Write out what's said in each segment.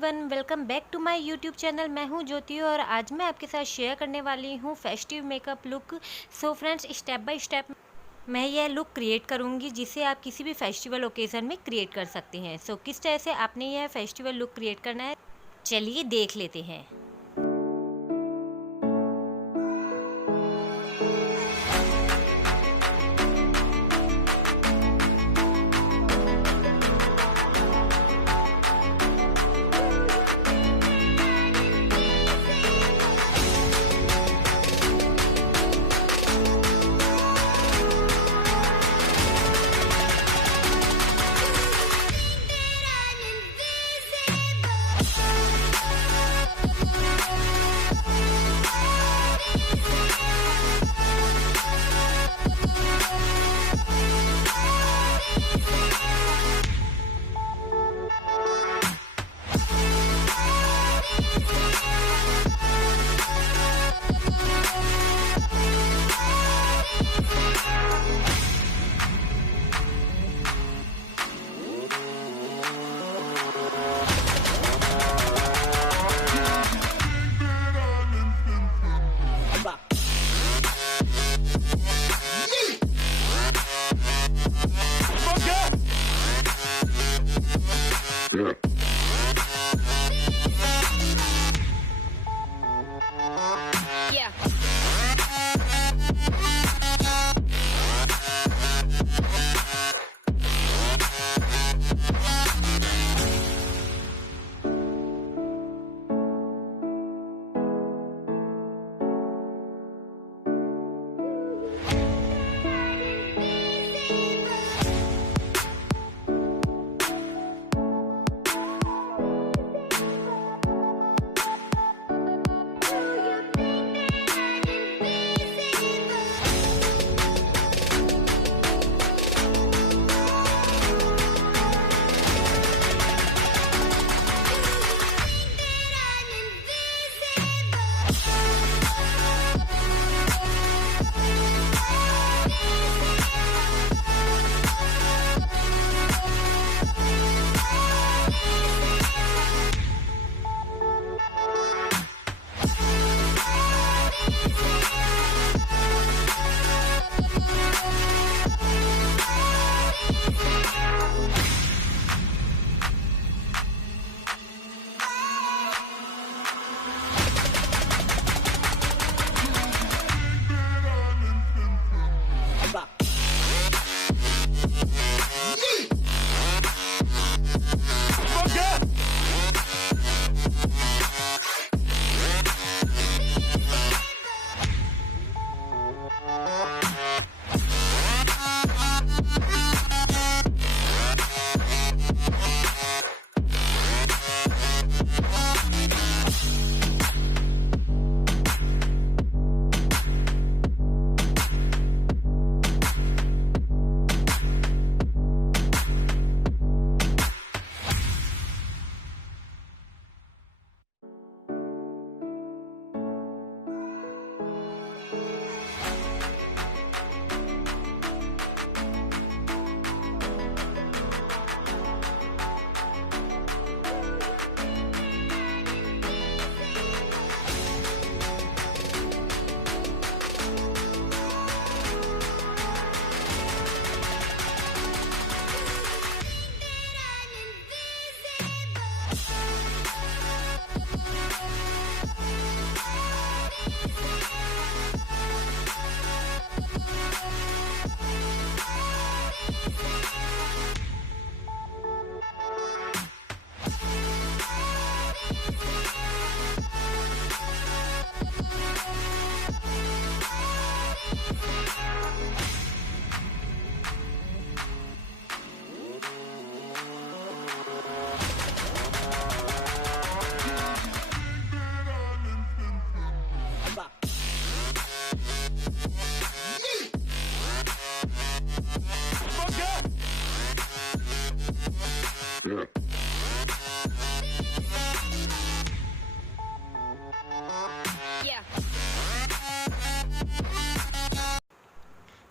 Everyone, welcome back to my YouTube channel. मैं हूं ज्योति और आज मैं आपके साथ शेयर करने वाली हूं festive makeup look. So friends, step by step मैं यह लुक क्रिएट करूंगी जिसे आप किसी भी फेस्टिवल ओकेज़न में क्रिएट कर सकते हैं। सो किस तरह से आपने यह फेस्टिवल लुक क्रिएट करना है, चलिए देख लेते हैं।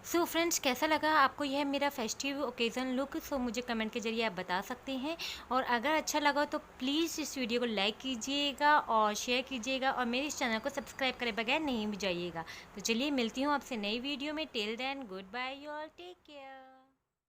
सो फ्रेंड्स, कैसा लगा आपको यह मेरा फेस्टिव ओकेज़न लुक? सो मुझे कमेंट के ज़रिए आप बता सकते हैं। और अगर अच्छा लगा तो प्लीज़ इस वीडियो को लाइक कीजिएगा और शेयर कीजिएगा और मेरे इस चैनल को सब्सक्राइब करे बगैर नहीं भी जाइएगा। तो चलिए मिलती हूँ आपसे नई वीडियो में। Till then good bye, you all take care.